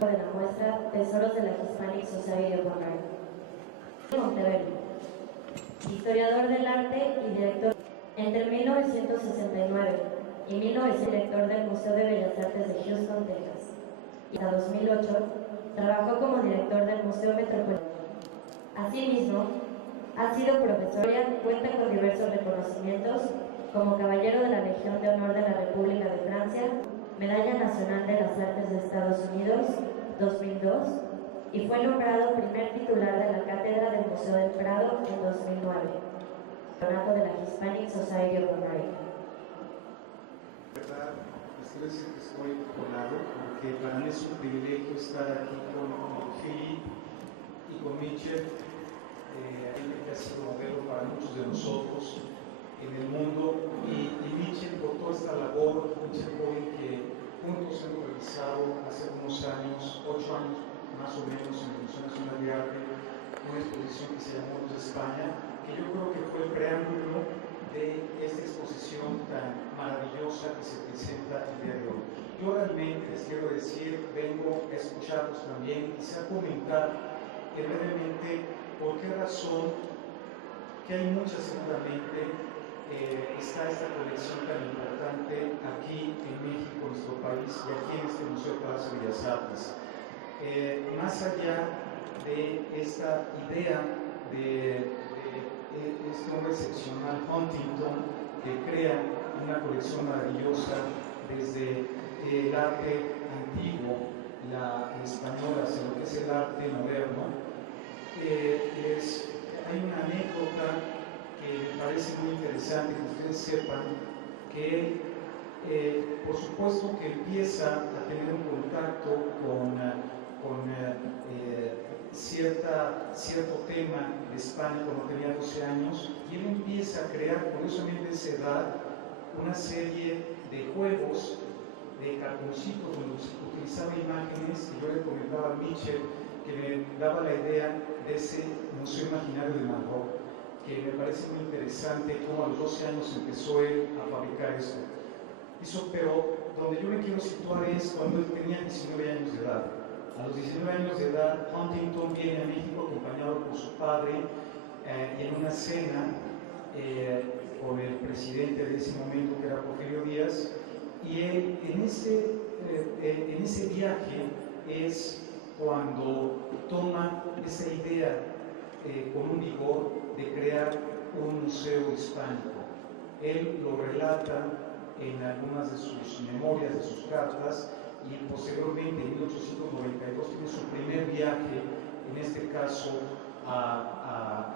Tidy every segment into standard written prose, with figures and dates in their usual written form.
de la muestra Tesoros de la Hispanic Society of America. Monteverde, historiador del arte y director. Entre 1969 y 1900, director del Museo de Bellas Artes de Houston, Texas. Y hasta 2008 trabajó como director del Museo Metropolitano. Asimismo, ha sido profesor y cuenta con diversos reconocimientos como Caballero de la Legión de Honor de la República de Francia, Medalla Nacional de las Artes de Estados Unidos 2002 y fue nombrado primer titular de la Cátedra del Museo del Prado en 2009, patronato de la Hispanic Society of America. Les quiero decir que estoy honrado porque para mí es un privilegio estar aquí con Philip y con Mitchell, alguien que ha sido modelo para muchos de nosotros en el mundo, y Mitchell por toda esta labor, Mitchell Boyd, que juntos hemos realizado hace unos años, 8 años más o menos, en el Museo Nacional de Arte, una exposición que se llamó Los de España, que yo creo que fue el preámbulo de esta exposición tan maravillosa que se presenta el día de hoy. Yo realmente les quiero decir, vengo a escucharlos también, quizá comentar brevemente por qué razón, que hay muchas seguramente, está esta colección tan importante aquí en México, nuestro país, y aquí en este Museo de Palacio de Bellas Artes. Más allá de esta idea de este hombre excepcional, Huntington, que crea una colección maravillosa desde el arte antiguo, la española, hacia lo que es el arte moderno, hay una anécdota que me parece muy interesante que ustedes sepan, que por supuesto que empieza a tener un contacto con cierto tema de España cuando tenía 12 años, y él empieza a crear, curiosamente a esa edad, una serie de juegos de cartoncitos donde utilizaba imágenes, y yo le comentaba a Mitchell que me daba la idea de ese museo imaginario de Van Gogh, que me parece muy interesante cómo a los 12 años empezó él a fabricar esto. Pero donde yo me quiero situar es cuando él tenía 19 años de edad. A los 19 años de edad, Huntington viene a México acompañado por su padre y en una cena con el presidente de ese momento, que era Porfirio Díaz, y él, en ese viaje es cuando toma esa idea con un vigor de crear un museo hispánico. Él lo relata en algunas de sus memorias, de sus cartas, y posteriormente en 1892 tiene su primer viaje, en este caso a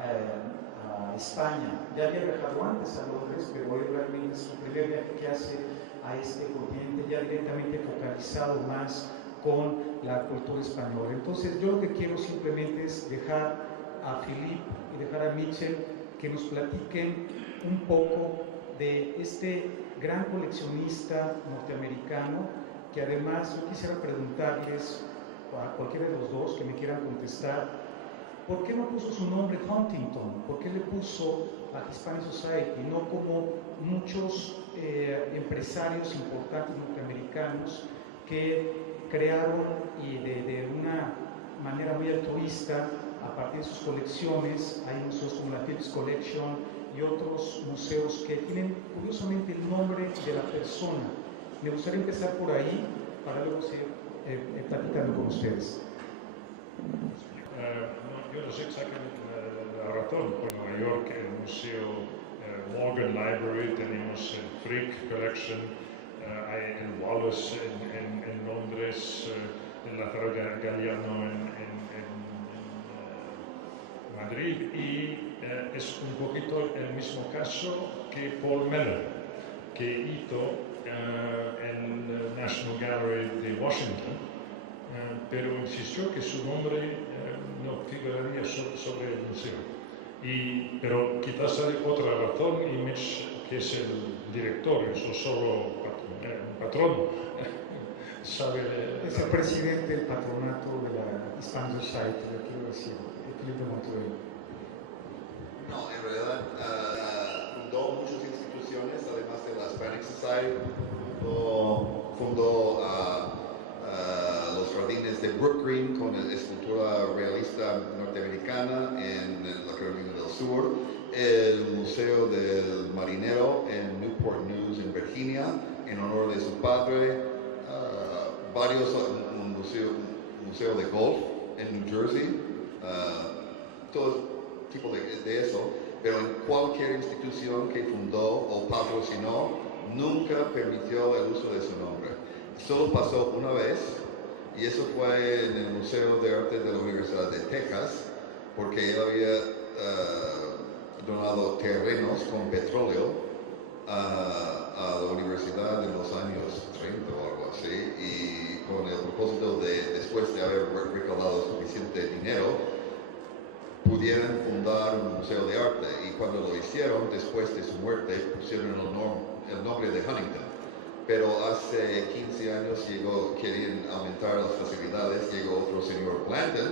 España. Ya había viajado antes a Londres, pero él realmente es su primer viaje que hace a este continente, ya directamente focalizado más con la cultura española. Entonces yo lo que quiero simplemente es dejar a Philip y dejar a Mitchell que nos platiquen un poco de este gran coleccionista norteamericano, que además yo quisiera preguntarles a cualquiera de los dos que me quieran contestar, ¿por qué no puso su nombre Huntington? ¿Por qué le puso a Hispanic Society? No como muchos empresarios importantes norteamericanos que crearon y de una manera muy altruista, a partir de sus colecciones, hay museos como la Phillips Collection y otros museos que tienen curiosamente el nombre de la persona. Me gustaría empezar por ahí para luego seguir platicando con ustedes. Yo no sé exactamente la razón. En Nueva York, el Museo Morgan Library, tenemos el Frick Collection, hay el Wallace en Londres, el Lázaro Galliano en Madrid, y es un poquito el mismo caso que Paul Mellon, que hizo el National Gallery de Washington, pero insistió que su nombre no figuraría sobre el museo. Pero quizás hay otra razón, y Mitch, que es el director, es solo un patrón, sabe es el presidente del patronato de la Hispanic Society, le quiero decir, Felipe Montoya. No, en realidad fundó muchas instituciones, además de la Hispanic Society, fundó los jardines desde Brookgreen con la escultura realista norteamericana en la Carolina del Sur, el Museo del Marinero en Newport News en Virginia en honor de su padre, varios museo de golf en New Jersey, todo tipo de eso, pero en cualquier institución que fundó o patrocinó nunca permitió el uso de su nombre. Solo pasó una vez, y eso fue en el Museo de Arte de la Universidad de Texas, porque él había donado terrenos con petróleo a la universidad en los años 30 o algo así, y con el propósito de, después de haber recaudado suficiente dinero, pudieran fundar un museo de arte. Y cuando lo hicieron, después de su muerte, pusieron el nombre de Huntington. Pero hace 15 años querían aumentar las facilidades, llegó otro señor Blandon,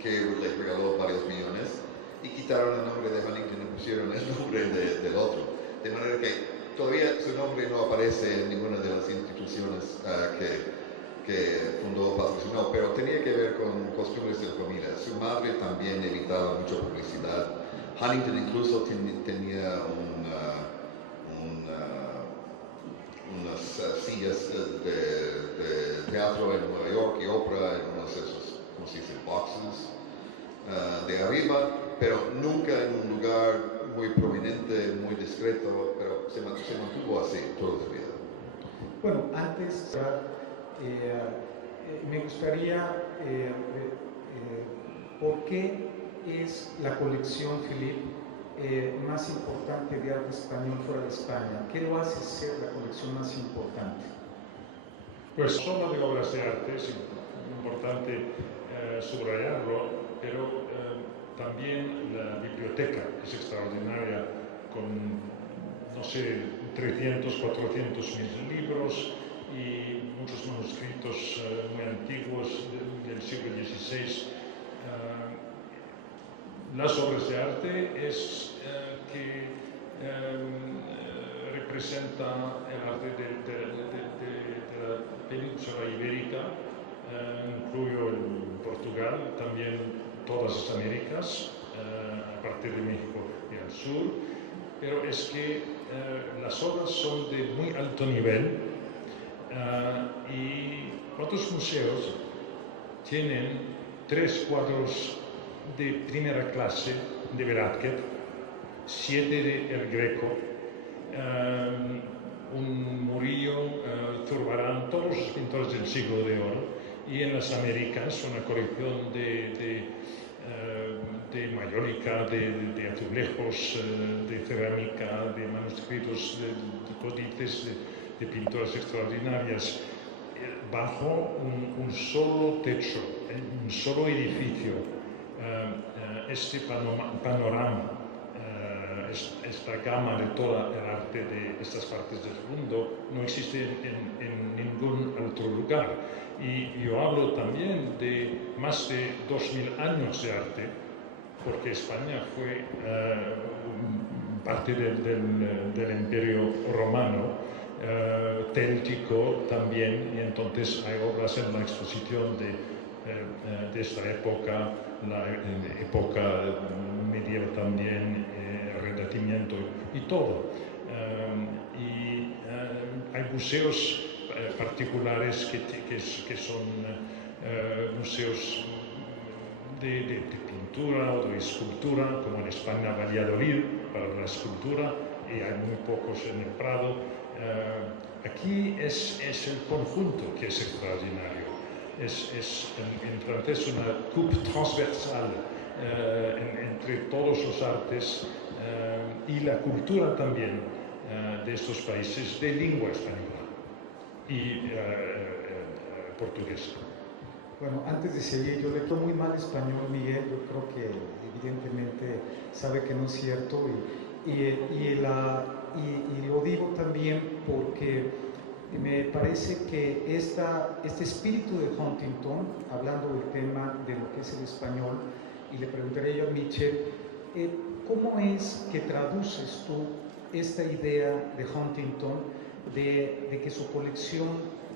que le regaló varios millones, y quitaron el nombre de Huntington y pusieron el nombre del otro. De manera que todavía su nombre no aparece en ninguna de las instituciones que fundó o patrocinó, pero tenía que ver con costumbres de la familia. Su madre también evitaba mucha publicidad. Huntington incluso tenía unas sillas de teatro en Nueva York y ópera en unos de esos, ¿cómo se dice?, boxes de arriba, pero nunca en un lugar muy prominente, muy discreto, pero se mantuvo así toda la vida. Bueno, antes me gustaría, ¿por qué es la colección Philippe más importante de arte español fuera de España? ¿Qué lo hace ser la colección más importante? Pues solo de obras de arte, es importante subrayarlo, pero también la biblioteca es extraordinaria, con, no sé, 300, 400 mil libros y muchos manuscritos muy antiguos del siglo XVI. Las obras de arte es que representa el arte de la península ibérica, incluyo el Portugal, también todas las Américas, aparte de México y al sur, pero es que las obras son de muy alto nivel y otros museos tienen 3 cuadros de primera clase de Velázquez, 7 de El Greco, un Murillo, Zurbarán, todos los pintores del siglo de oro, y en las Américas una colección de mayólica, de azulejos, de cerámica, de manuscritos, de códices, de pinturas extraordinarias, bajo un solo techo, un solo edificio. Este panorama, esta gama de todo el arte de estas partes del mundo no existe en ningún otro lugar. Y yo hablo también de más de 2000 años de arte, porque España fue parte del Imperio Romano, céltico también, y entonces hay obras en la exposición de esta época, la época medieval también, el Renacimiento y todo. Hay museos particulares que son museos de pintura o de escultura, como en España Valladolid para la escultura, y hay muy pocos en el Prado. Aquí es el conjunto que es extraordinario. Es en francés una coupe transversal entre todos los artes y la cultura también de estos países de lengua española y portuguesa. Bueno, antes de seguir, yo le creo muy mal español, Miguel. Yo creo que evidentemente sabe que no es cierto, y lo digo también porque me parece que este espíritu de Huntington, hablando del tema de lo que es el español, y le preguntaré yo a Michel, ¿cómo es que traduces tú esta idea de Huntington de que su colección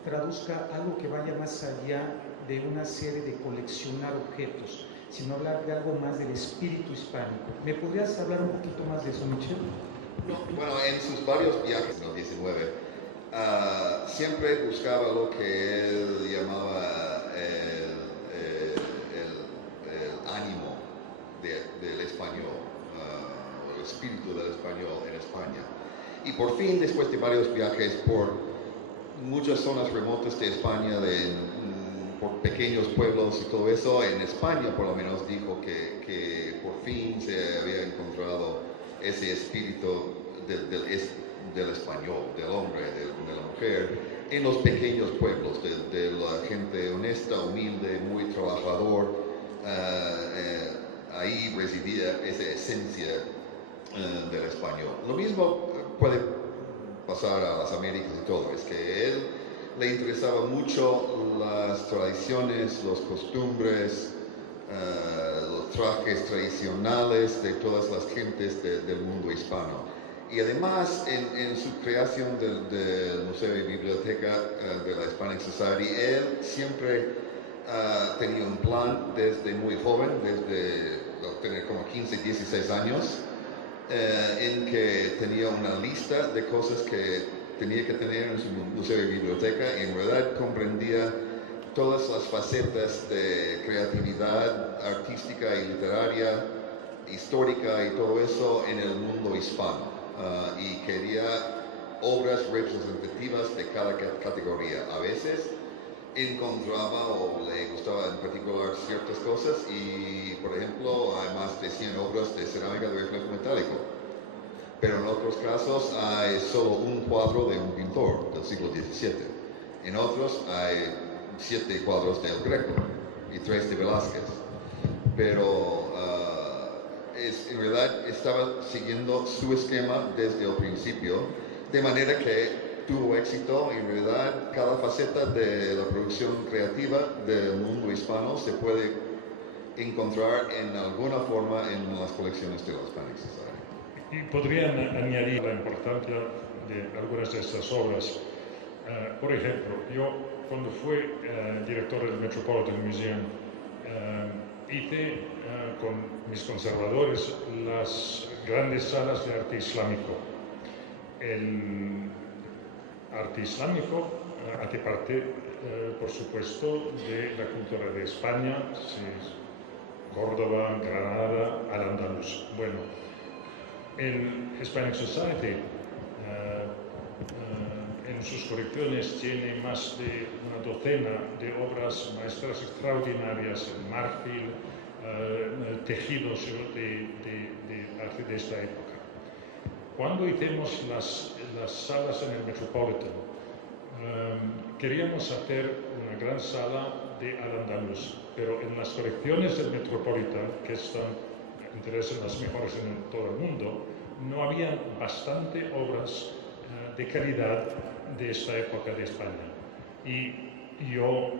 traduzca algo que vaya más allá de una serie de coleccionar objetos, sino hablar de algo más del espíritu hispánico. ¿Me podrías hablar un poquito más de eso, Michel? Bueno, en sus varios viajes en el 19, siempre buscaba lo que él llamaba el ánimo del español, el espíritu del español en España. Y por fin, después de varios viajes por muchas zonas remotas de España, por pequeños pueblos y todo eso, en España por lo menos dijo que por fin se había encontrado ese espíritu del español, del hombre, de la mujer, en los pequeños pueblos, de la gente honesta, humilde, muy trabajador. Ahí residía esa esencia del español. Lo mismo puede pasar a las Américas y todo, es que él le interesaba mucho las tradiciones, las costumbres, los trajes tradicionales de todas las gentes del mundo hispano. Y además, en su creación del Museo y Biblioteca de la Hispanic Society, él siempre tenía un plan desde muy joven, desde tener como 15, 16 años, en que tenía una lista de cosas que tenía que tener en su museo y biblioteca, y en verdad comprendía todas las facetas de creatividad artística y literaria, histórica y todo eso en el mundo hispano. Y quería obras representativas de cada categoría. A veces encontraba o le gustaba en particular ciertas cosas y, por ejemplo, hay más de 100 obras de cerámica de reflejo metálico. Pero en otros casos hay solo un cuadro de un pintor del siglo XVII. En otros hay 7 cuadros de El Greco y 3 de Velázquez. Pero en verdad estaba siguiendo su esquema desde el principio, de manera que tuvo éxito. En verdad, cada faceta de la producción creativa del mundo hispano se puede encontrar en alguna forma en las colecciones de la Hispanic Society. Y podrían añadir la importancia de algunas de estas obras. Por ejemplo, yo cuando fui director del Metropolitan Museum, hice con mis conservadores las grandes salas de arte islámico. El arte islámico hace parte, por supuesto, de la cultura de España, Córdoba, Granada, Al-Andalus. Bueno, el Hispanic Society en sus colecciones tiene más de una docena de obras maestras extraordinarias en marfil, tejidos de arte de esta época. Cuando hicimos las salas en el Metropolitan, queríamos hacer una gran sala de Al-Andalus, pero en las colecciones del Metropolitan, que interesan las mejores en todo el mundo, no había bastante obras de calidad de esta época de España. Y yo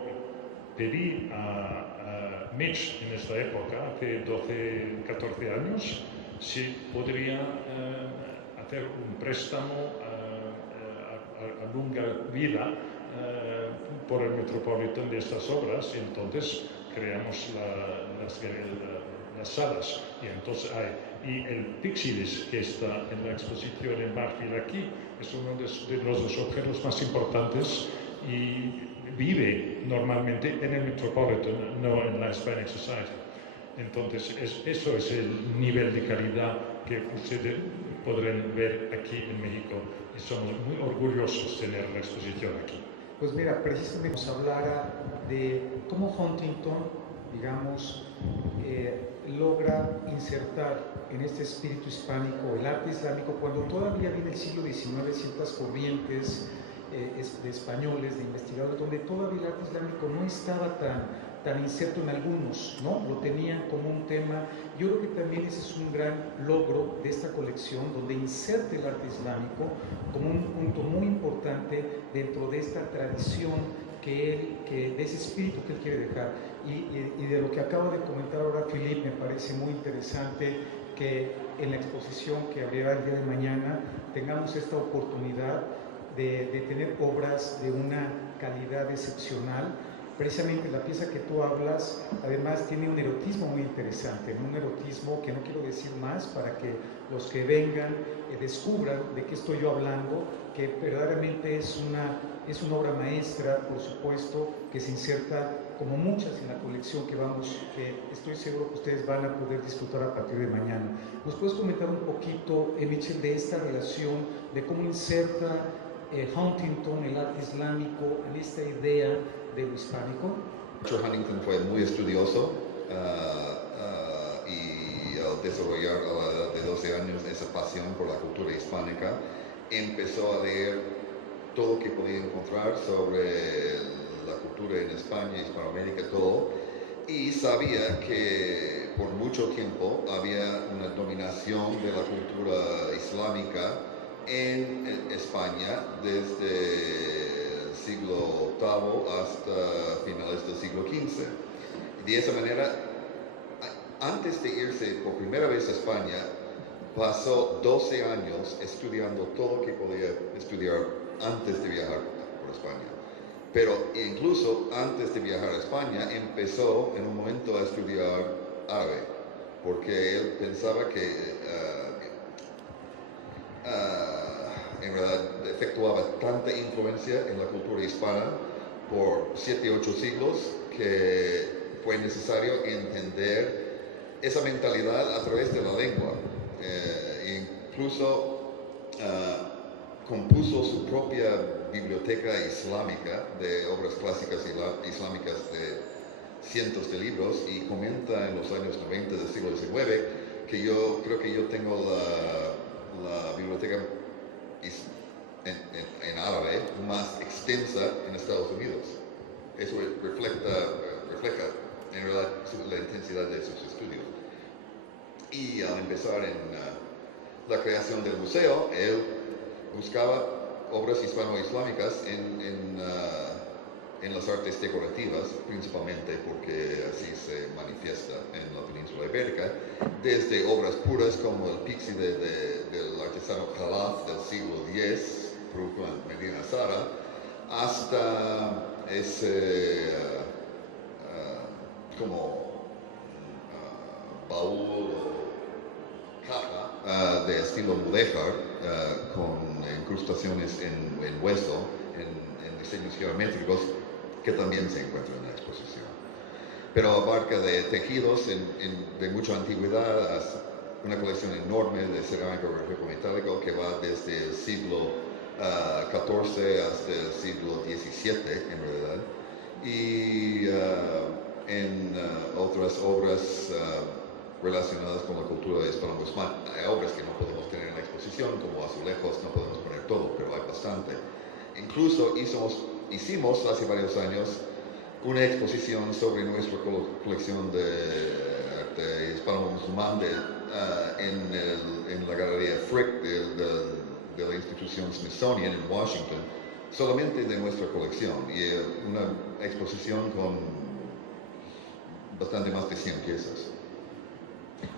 pedí a Mitch en esta época, hace 12, 14 años, si podría hacer un préstamo a larga vida por el Metropolitan de estas obras, y entonces creamos las salas. Y entonces y el Pixeles, que está en la exposición en marfil aquí, es uno de los objetos más importantes y vive normalmente en el Metropolitan, no en la Hispanic Society. Entonces, eso es el nivel de calidad que ustedes podrán ver aquí en México, y somos muy orgullosos de tener la exposición aquí. Pues mira, precisamente nos hablara de cómo Huntington, digamos, logra insertar en este espíritu hispánico el arte islámico, cuando todavía viene el siglo XIX ciertas corrientes de españoles, de investigadores, donde todavía el arte islámico no estaba tan inserto en algunos, ¿no? Lo tenían como un tema. Yo creo que también ese es un gran logro de esta colección, donde inserte el arte islámico como un punto muy importante dentro de esta tradición de ese espíritu que él quiere dejar. Y de lo que acaba de comentar ahora Philip, me parece muy interesante que en la exposición que abrirá el día de mañana tengamos esta oportunidad de tener obras de una calidad excepcional precisamente la pieza que tú hablas, además tiene un erotismo muy interesante, ¿no? Un erotismo que no quiero decir más para que los que vengan descubran de qué estoy yo hablando, que verdaderamente es una obra maestra, por supuesto, que se inserta como muchas en la colección que estoy seguro que ustedes van a poder disfrutar a partir de mañana. ¿Nos puedes comentar un poquito, Michel, de esta relación, de cómo inserta Huntington el arte islámico en esta idea de lo hispánico? Huntington fue muy estudioso y al desarrollar a la edad de 12 años esa pasión por la cultura hispánica, empezó a leer todo lo que podía encontrar sobre la cultura en España, Hispanoamérica, todo, y sabía que por mucho tiempo había una dominación de la cultura islámica en España desde el siglo VIII hasta finales del siglo XV. De esa manera, antes de irse por primera vez a España, pasó 12 años estudiando todo lo que podía estudiar antes de viajar por España. Pero incluso antes de viajar a España, empezó en un momento a estudiar árabe, porque él pensaba que en realidad efectuaba tanta influencia en la cultura hispana por 7 u 8 siglos que fue necesario entender esa mentalidad a través de la lengua. Incluso compuso su propia biblioteca islámica de obras clásicas islámicas de cientos de libros, y comenta en los años 90 del siglo XIX que yo creo que yo tengo la biblioteca en árabe más extensa en Estados Unidos. Eso refleja en realidad la intensidad de sus estudios. Y al empezar en la creación del museo, él buscaba obras hispano-islámicas en las artes decorativas, principalmente porque así se manifiesta en la península ibérica, desde obras puras como el pixie del artesano Khalaf del siglo X, produjo en Medina Sara, hasta ese como baúl o caja de estilo mudéjar, con incrustaciones en hueso, en diseños geométricos, que también se encuentran en la exposición. Pero abarca de tejidos de mucha antigüedad hasta una colección enorme de cerámica o reflejo metálico que va desde el siglo XIV hasta el siglo XVII, en realidad. Y en otras obras relacionadas con la cultura hispano-musulmana. Hay obras que no podemos tener en la exposición, como azulejos, no podemos poner todo, pero hay bastante. Incluso hicimos hace varios años una exposición sobre nuestra colección de arte hispano-musulmán en la Galería Frick de la institución Smithsonian en Washington, solamente de nuestra colección, y una exposición con bastante más de 100 piezas.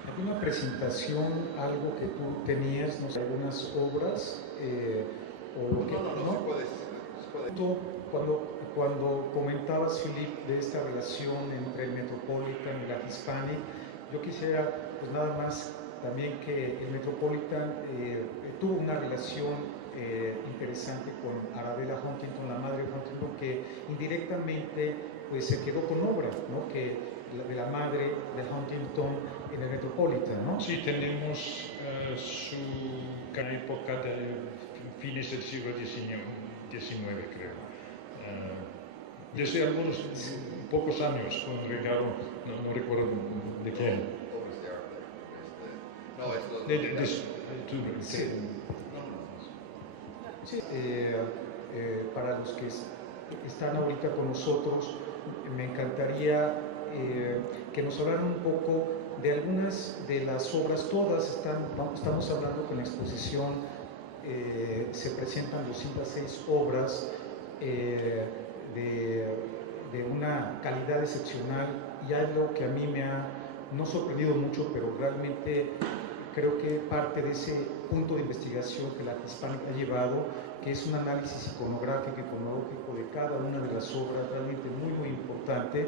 ¿Alguna presentación, algo que tú tenías, no sé, algunas obras? No. Cuando comentabas, Philip, de esta relación entre el Metropolitan y la Hispanic, yo quisiera, pues nada más, también que el Metropolitan tuvo una relación interesante con Arabella Huntington, la madre de Huntington, que indirectamente pues se quedó con obra, ¿no? De la madre de Huntington en el Metropolitan, ¿no? Sí, tenemos su época de fines del siglo XIX, creo. Desde algunos pocos años, con un regalo, no recuerdo de quién. Obras de arte. Sí, para los que están ahorita con nosotros, me encantaría que nos hablaran un poco de algunas de las obras. Todas estamos hablando que en la exposición se presentan 206 obras de una calidad excepcional, y algo que a mí me ha no sorprendido mucho, pero realmente creo que parte de ese punto de investigación que la Arte Hispánica ha llevado, que es un análisis iconográfico y cronológico de cada una de las obras, realmente muy importante,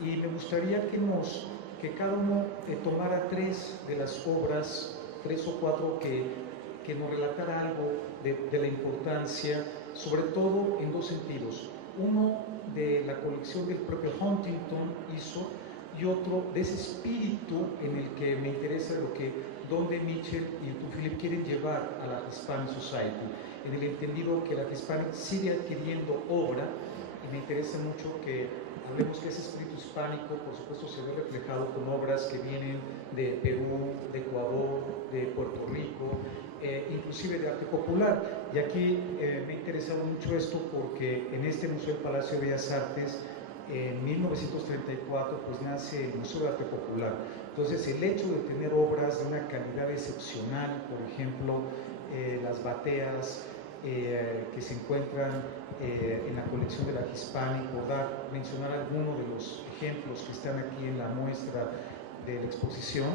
y me gustaría que cada uno tomara tres de las obras, 3 o 4, que nos relatara algo de la importancia, sobre todo en dos sentidos. Uno de la colección del propio Huntington hizo, y otro de ese espíritu en el que me interesa donde Mitchell y tú, Philip, quieren llevar a la Hispanic Society, en el entendido que la Hispanic sigue adquiriendo obra, y me interesa mucho que hablemos que ese espíritu hispánico, por supuesto, se ve reflejado con obras que vienen de Perú, de Ecuador, de Puerto Rico, inclusive de arte popular. Y aquí me ha interesado mucho esto porque en este Museo del Palacio de Bellas Artes, en 1934, pues nace el Museo de Arte Popular. Entonces, el hecho de tener obras de una calidad excepcional, por ejemplo, las bateas que se encuentran en la colección de la Hispanic, por mencionar algunos de los ejemplos que están aquí en la muestra de la exposición,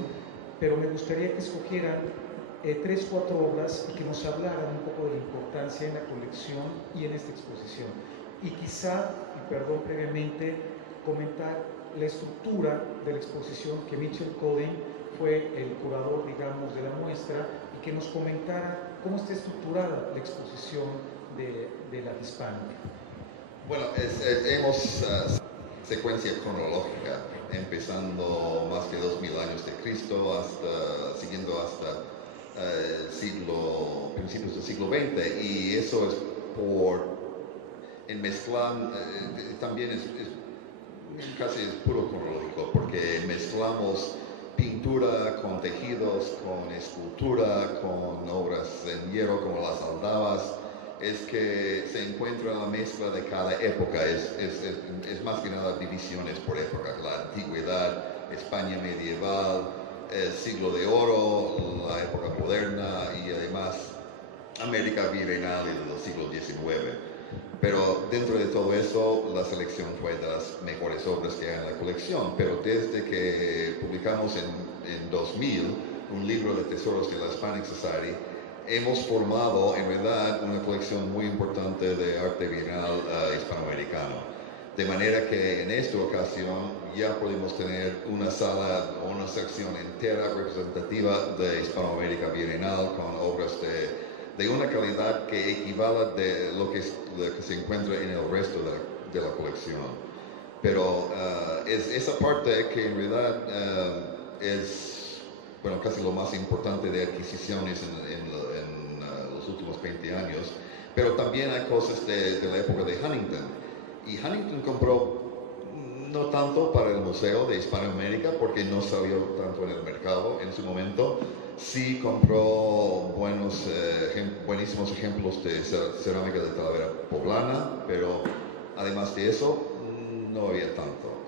pero me gustaría que escogieran 3 o 4 obras y que nos hablaran un poco de la importancia en la colección y en esta exposición. Y quizá, y perdón previamente, comentar la estructura de la exposición, que Mitchell Coden fue el curador, digamos, de la muestra, y que nos comentara cómo está estructurada la exposición de la Hispánica. Bueno, hemos secuencia cronológica, empezando más que 2000 años de Cristo, siguiendo hasta principios del siglo XX, y eso es en mezclar, también casi es puro cronológico, porque mezclamos pintura con tejidos, con escultura, con obras en hierro como las aldabas. Es que se encuentra la mezcla de cada época, es más que nada divisiones por época: la antigüedad, España medieval, el siglo de oro, la época moderna, y además América virreinal del siglo XIX. Pero dentro de todo eso, la selección fue de las mejores obras que hay en la colección. Pero desde que publicamos en 2000 un libro de tesoros de la Hispanic Society, hemos formado en verdad una colección muy importante de arte virreinal hispanoamericano. De manera que en esta ocasión ya podemos tener una sala o una sección entera representativa de Hispanoamérica virreinal, con obras de una calidad que equivale de lo que se encuentra en el resto de la colección. Pero es esa parte que en realidad es, bueno, casi lo más importante de adquisiciones en los últimos 20 años. Pero también hay cosas de la época de Huntington. Y Huntington compró no tanto para el Museo de Hispanoamérica, porque no salió tanto en el mercado en su momento. Sí compró buenísimos ejemplos de cerámica de Talavera poblana, pero además de eso no había tanto.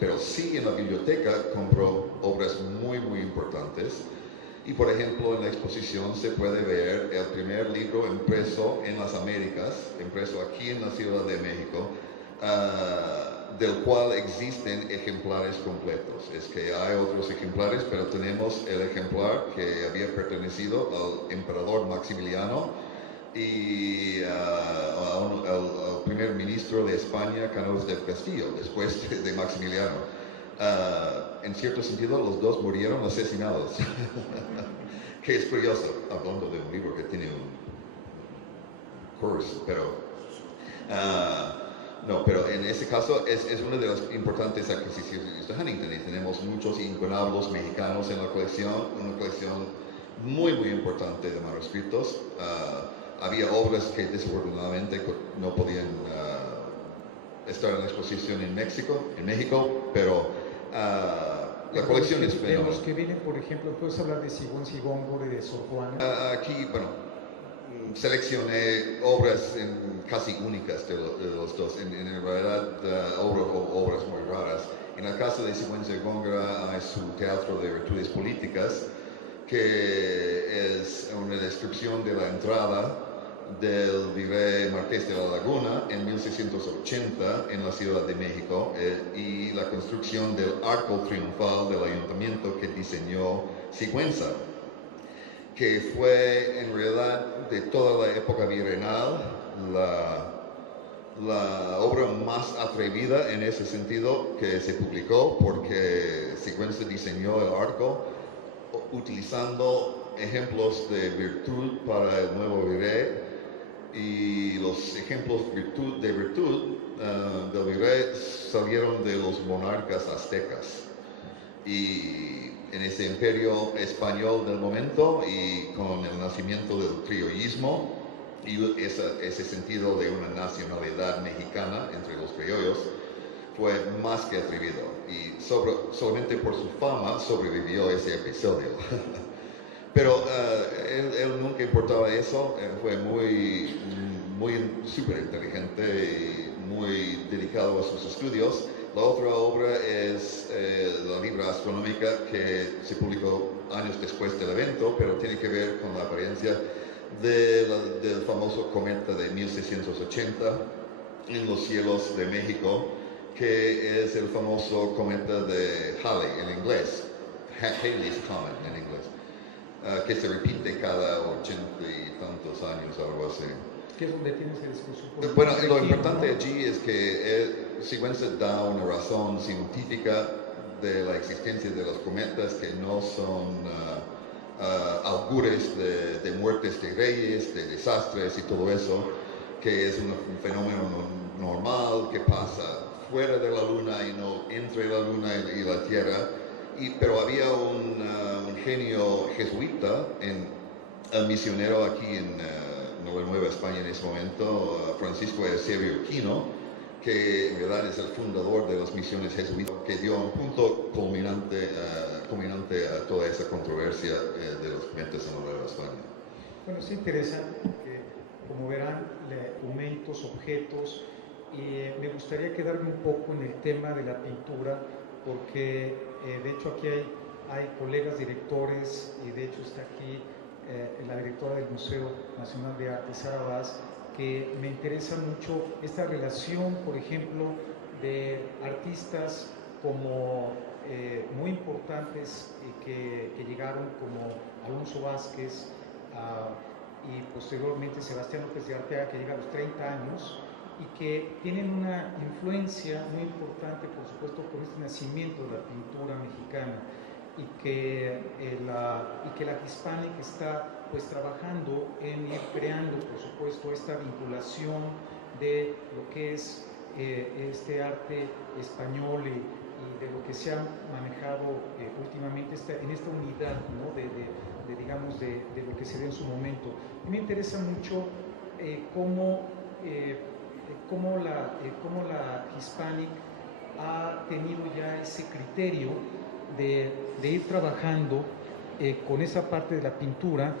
Pero sí, en la biblioteca compró obras muy importantes. Y por ejemplo, en la exposición se puede ver el primer libro impreso en las Américas, impreso aquí en la Ciudad de México, del cual existen ejemplares completos. Es que hay otros ejemplares, pero tenemos el ejemplar que había pertenecido al emperador Maximiliano y al primer ministro de España, Carlos del Castillo, después de Maximiliano. En cierto sentido, los dos murieron asesinados, que es curioso, hablando de un libro que tiene un curse, pero no, pero en ese caso es una de las importantes adquisiciones de Huntington, y tenemos muchos incunables mexicanos en la colección, una colección muy importante de manuscritos. Había obras que desafortunadamente no podían estar en la exposición en México, pero la colección es fenomenal. De los que vienen, por ejemplo, ¿puedes hablar de Sigón y de Sor Juana? Aquí, bueno, seleccioné obras casi únicas de los dos, en realidad obras muy raras. En el caso de Sigüenza Góngora hay su Teatro de Virtudes Políticas, que es una descripción de la entrada del virrey Marqués de la Laguna en 1680 en la Ciudad de México, y la construcción del arco triunfal del ayuntamiento que diseñó Sigüenza que fue en realidad de toda la época virreinal la obra más atrevida en ese sentido que se publicó, porque Sigüenza diseñó el arco utilizando ejemplos de virtud para el nuevo virrey, y los ejemplos de virtud del virrey salieron de los monarcas aztecas y en ese imperio español del momento, y con el nacimiento del criollismo y ese sentido de una nacionalidad mexicana entre los criollos, fue más que atrevido, y solamente por su fama sobrevivió ese episodio. Pero él nunca importaba eso, él fue muy súper inteligente y muy dedicado a sus estudios. La otra obra es la Libra Astronómica, que se publicó años después del evento, pero tiene que ver con la apariencia del famoso cometa de 1680 en los cielos de México, que es el famoso cometa de Halley en inglés, Halley's Comet en inglés, que se repite cada 80 y tantos años, algo así. ¿Qué es donde tienes el discurso? Bueno, lo importante allí es que Sigüenza da una razón científica de la existencia de los cometas, que no son augures de muertes de reyes, de desastres y todo eso, que es un fenómeno normal que pasa fuera de la Luna y no entre la Luna y la Tierra. Pero había un genio jesuita, un misionero aquí en la Nueva España en ese momento, Francisco Eusebio Quino, que en verdad es el fundador de las misiones jesuitas, que dio un punto culminante a toda esa controversia de los cometas en la Nueva España. Bueno, es interesante porque, como verán, documentos, objetos, y me gustaría quedarme un poco en el tema de la pintura, porque de hecho aquí hay colegas directores, y de hecho está aquí la directora del Museo Nacional de Arte, Sara Vaz, que me interesa mucho esta relación, por ejemplo, de artistas como muy importantes que llegaron, como Alonso Vázquez y posteriormente Sebastián López de Arteaga, que llega a los 30 años y que tienen una influencia muy importante, por supuesto, por este nacimiento de la pintura mexicana, y que la Hispanic está pues trabajando en ir creando, por supuesto, esta vinculación de lo que es este arte español y de lo que se ha manejado últimamente en esta unidad, ¿no? digamos, de lo que se ve en su momento. Y me interesa mucho cómo la Hispanic ha tenido ya ese criterio de ir trabajando con esa parte de la pintura,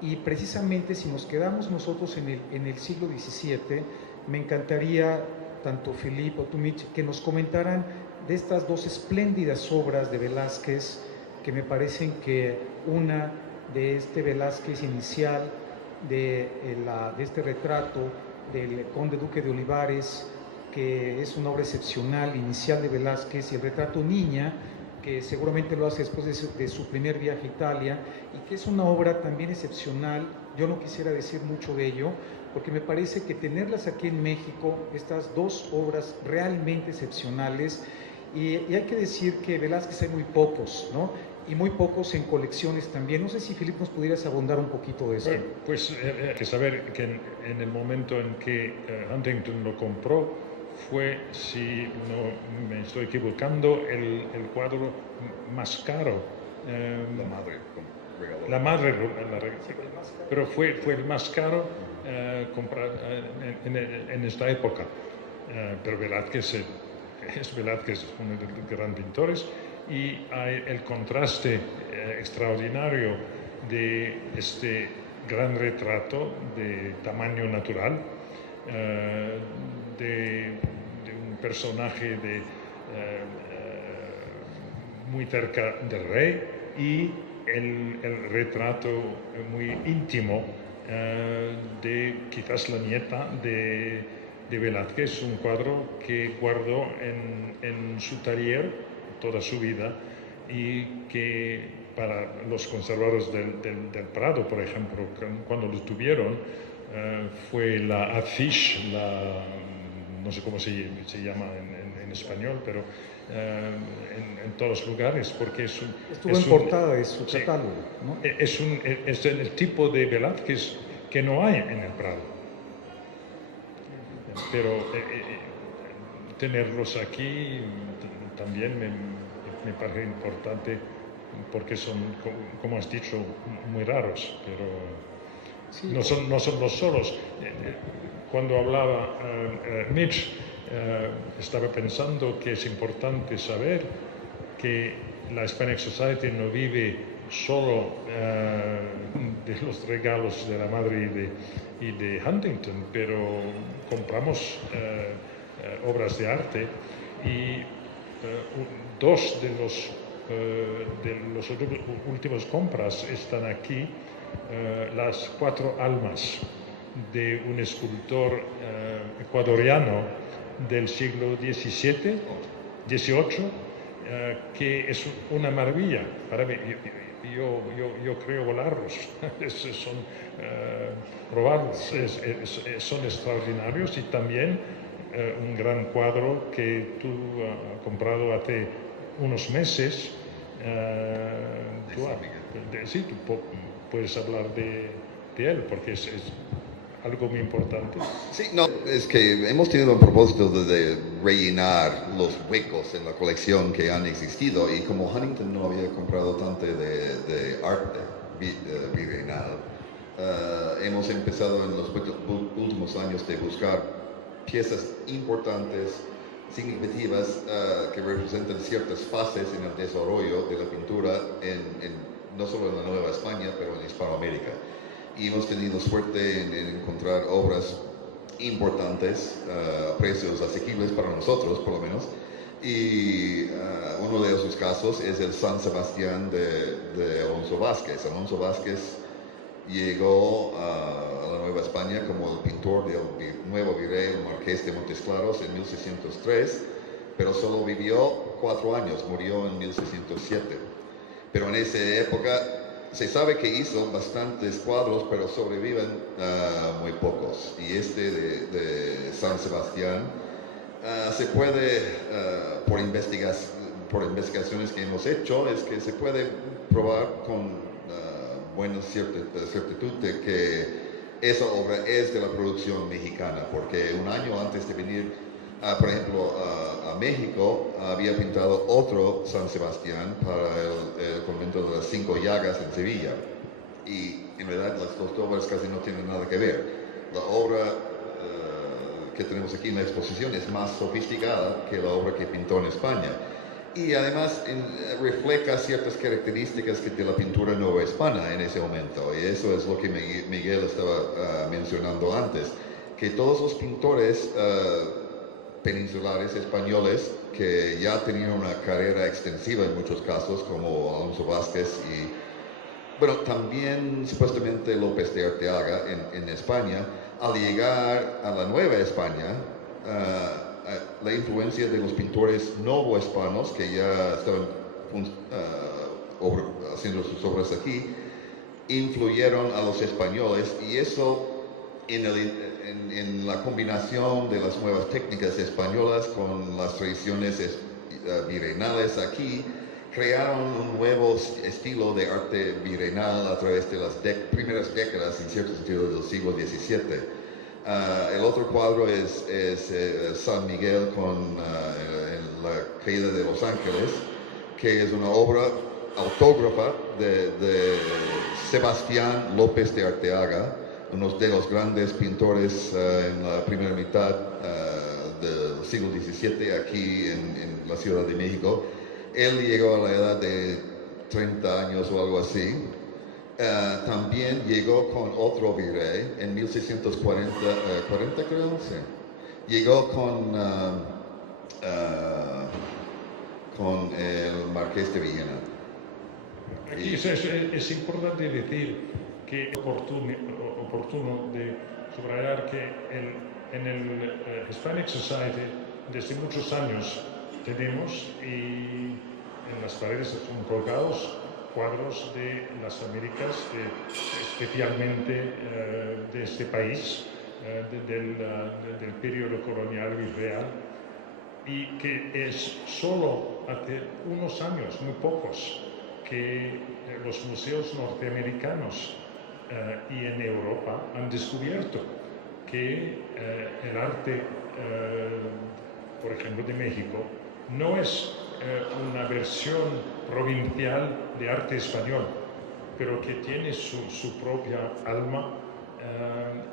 y precisamente si nos quedamos nosotros en el siglo XVII, me encantaría, tanto Philippe o tú, Mitch, que nos comentaran de estas dos espléndidas obras de Velázquez, que me parecen que una de este Velázquez inicial, de este retrato del conde duque de Olivares, que es una obra excepcional, inicial de Velázquez, y el retrato Niña, que seguramente lo hace después de su primer viaje a Italia, y que es una obra también excepcional. Yo no quisiera decir mucho de ello, porque me parece que tenerlas aquí en México, estas dos obras realmente excepcionales, y hay que decir que Velázquez hay muy pocos, ¿no? Y muy pocos en colecciones también. No sé si, Filipe, nos pudieras abundar un poquito de eso. Bueno, pues hay que saber que en el momento en que Huntington lo compró, fue, si no me estoy equivocando, el cuadro más caro. La madre, pero fue el más caro comprado en esta época. Pero Velázquez es uno de los grandes pintores, y hay el contraste extraordinario de este gran retrato de tamaño natural, de un personaje muy cerca del rey, y el retrato muy íntimo de quizás la nieta de Velázquez, un cuadro que guardó en su taller toda su vida, y que para los conservadores del Prado, por ejemplo, cuando lo tuvieron, fue la affiche, no sé cómo se llama en español, pero en todos los lugares, porque estuvo en portada de su catálogo, ¿no? Es el tipo de Velázquez que no hay en el Prado. Pero tenerlos aquí también me parece importante, porque son, como has dicho, muy raros, pero Sí. no son los solos. Cuando hablaba Mitch, estaba pensando que es importante saber que la Hispanic Society no vive solo de los regalos de la madre y de Huntington, pero compramos obras de arte, y dos de los últimos compras están aquí, las 4 almas de un escultor ecuatoriano del siglo XVII, que es una maravilla para mí. Yo creo volarlos, son probarlos, son extraordinarios, y también un gran cuadro que tú has comprado hace unos meses. Sí, tú puedes hablar de él, porque es algo muy importante. Sí, no, es que hemos tenido un propósito de rellenar los huecos en la colección que han existido, y como Huntington no había comprado tanto de arte virreinal, hemos empezado en los últimos años de buscar piezas importantes, significativas, que representan ciertas fases en el desarrollo de la pintura, no solo en la Nueva España, pero en Hispanoamérica. Y hemos tenido suerte en encontrar obras importantes a precios asequibles para nosotros, por lo menos. Y uno de esos casos es el San Sebastián de Alonso Vázquez. Alonso Vázquez llegó a la Nueva España como el pintor del nuevo virrey, el Marqués de Montesclaros, en 1603, pero solo vivió 4 años, murió en 1607. Pero en esa época se sabe que hizo bastantes cuadros, pero sobreviven muy pocos. Y este de San Sebastián se puede, por investigaciones que hemos hecho, es que se puede probar con buena certitud de que esa obra es de la producción mexicana, porque un año antes de venir, por ejemplo, a México, había pintado otro San Sebastián para el convento de las 5 Llagas en Sevilla, y en verdad las dos obras casi no tienen nada que ver. La obra que tenemos aquí en la exposición es más sofisticada que la obra que pintó en España, y además refleja ciertas características de la pintura nuevohispana en ese momento, y eso es lo que Miguel estaba mencionando antes, que todos los pintores peninsulares españoles que ya tenían una carrera extensiva en muchos casos, como Alonso Vázquez y, bueno, también supuestamente López de Arteaga en España, al llegar a la Nueva España, la influencia de los pintores novohispanos que ya estaban haciendo sus obras aquí, influyeron a los españoles, y eso en la combinación de las nuevas técnicas españolas con las tradiciones virreinales aquí, crearon un nuevo estilo de arte virreinal a través de las primeras décadas, en cierto sentido, del siglo XVII. El otro cuadro es San Miguel con la caída de Los Ángeles, que es una obra autógrafa de Sebastián López de Arteaga, uno de los grandes pintores en la primera mitad del siglo XVII aquí en la Ciudad de México. Él llegó a la edad de 30 años o algo así. También llegó con otro virrey en 1640, 40 creo, sí. Llegó con el Marqués de Villena. Aquí es importante decir que es oportuno de subrayar que en el Hispanic Society desde muchos años tenemos, y en las paredes son colgados cuadros de las Américas, especialmente de este país, del periodo colonial y real, y que es solo hace unos años, muy pocos, que los museos norteamericanos y en Europa han descubierto que el arte, por ejemplo, de México, no es una versión provincial de arte español, pero que tiene su propia alma.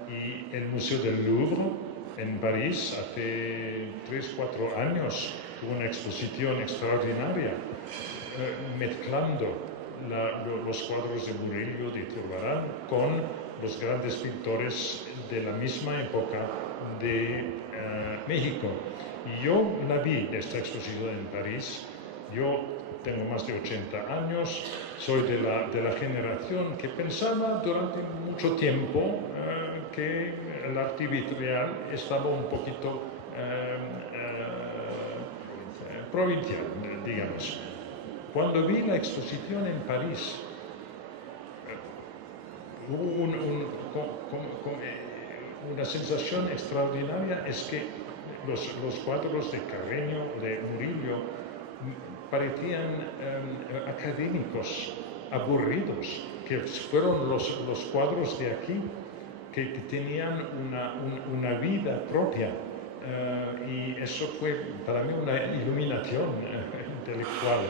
Y el Museo del Louvre en París hace 3-4 años hubo una exposición extraordinaria mezclando los cuadros de Murillo, de Zurbarán, con los grandes pintores de la misma época de México. Y yo la vi, esta exposición en París. Yo tengo más de 80 años, soy de la generación que pensaba durante mucho tiempo que el arte vitreal estaba un poquito provincial, digamos. Cuando vi la exposición en París, hubo una sensación extraordinaria, es que los cuadros de Carreño, de Murillo, parecían académicos, aburridos, que fueron los cuadros de aquí, que tenían una vida propia. Y eso fue para mí una iluminación intelectual.